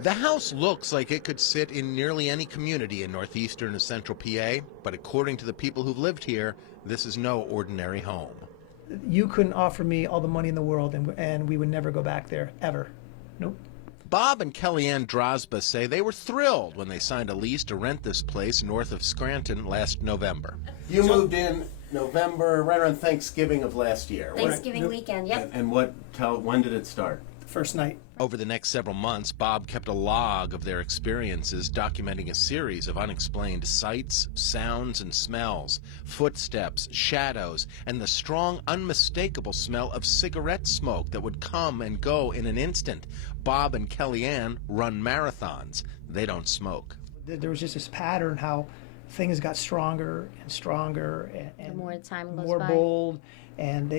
The house looks like it could sit in nearly any community in northeastern and central PA, but according to the people who've lived here, this is no ordinary home. You couldn't offer me all the money in the world and we would never go back there, ever. Nope. Bob and Kellyanne Drosba say they were thrilled when they signed a lease to rent this place north of Scranton last November. You moved in November, right around Thanksgiving of last year. Thanksgiving weekend, yep. And when did it start? First night. Over the next several months, Bob kept a log of their experiences, documenting a series of unexplained sights, sounds, and smells, footsteps, shadows, and the strong, unmistakable smell of cigarette smoke that would come and go in an instant. Bob and Kellyanne run marathons. They don't smoke. There was just this pattern how things got stronger and stronger and the more time goes more by. bold, and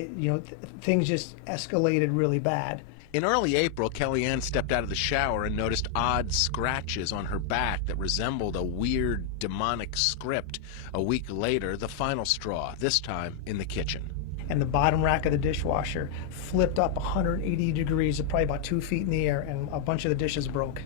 things just escalated really bad. In early April, Kellyanne stepped out of the shower and noticed odd scratches on her back that resembled a weird, demonic script. A week later, the final straw, this time in the kitchen. And the bottom rack of the dishwasher flipped up 180 degrees, probably about 2 feet in the air, and a bunch of the dishes broke.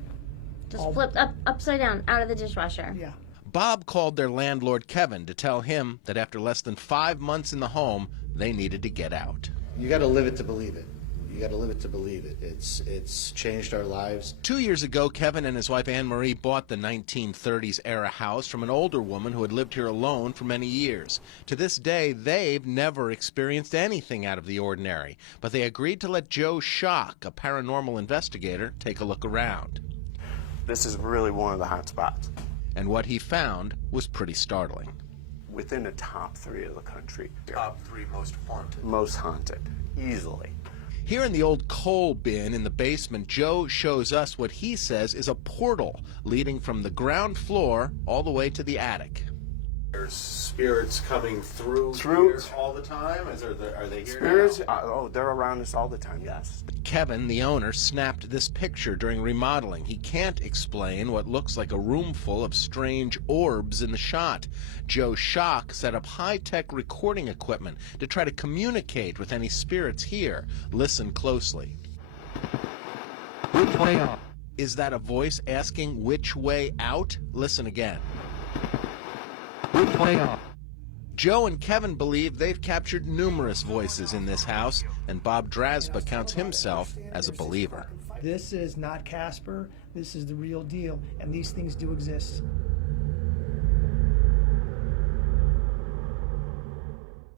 Just flipped upside down out of the dishwasher. Yeah. Bob called their landlord, Kevin, to tell him that after less than 5 months in the home, they needed to get out. You got to live it to believe it. You got to live it to believe it. It's changed our lives. 2 years ago, Kevin and his wife Anne Marie bought the 1930s era house from an older woman who had lived here alone for many years. To this day, they've never experienced anything out of the ordinary, but they agreed to let Joe Schock, a paranormal investigator, take a look around. This is really one of the hot spots. And what he found was pretty startling. Within the top 3 of the country. Top 3 most haunted. Most haunted, easily. Here in the old coal bin in the basement, Joe shows us what he says is a portal leading from the ground floor all the way to the attic. There's spirits coming through here all the time? Are they here Spirits? now? Oh, they're around us all the time, yes. Kevin, the owner, snapped this picture during remodeling. He can't explain what looks like a room full of strange orbs in the shot. Joe Schock set up high-tech recording equipment to try to communicate with any spirits here. Listen closely. Which way up? Is that a voice asking which way out? Listen again. Which way up? Joe and Kevin believe they've captured numerous voices in this house, and Bob Drasba counts himself as a believer. This is not Casper. This is the real deal, and these things do exist.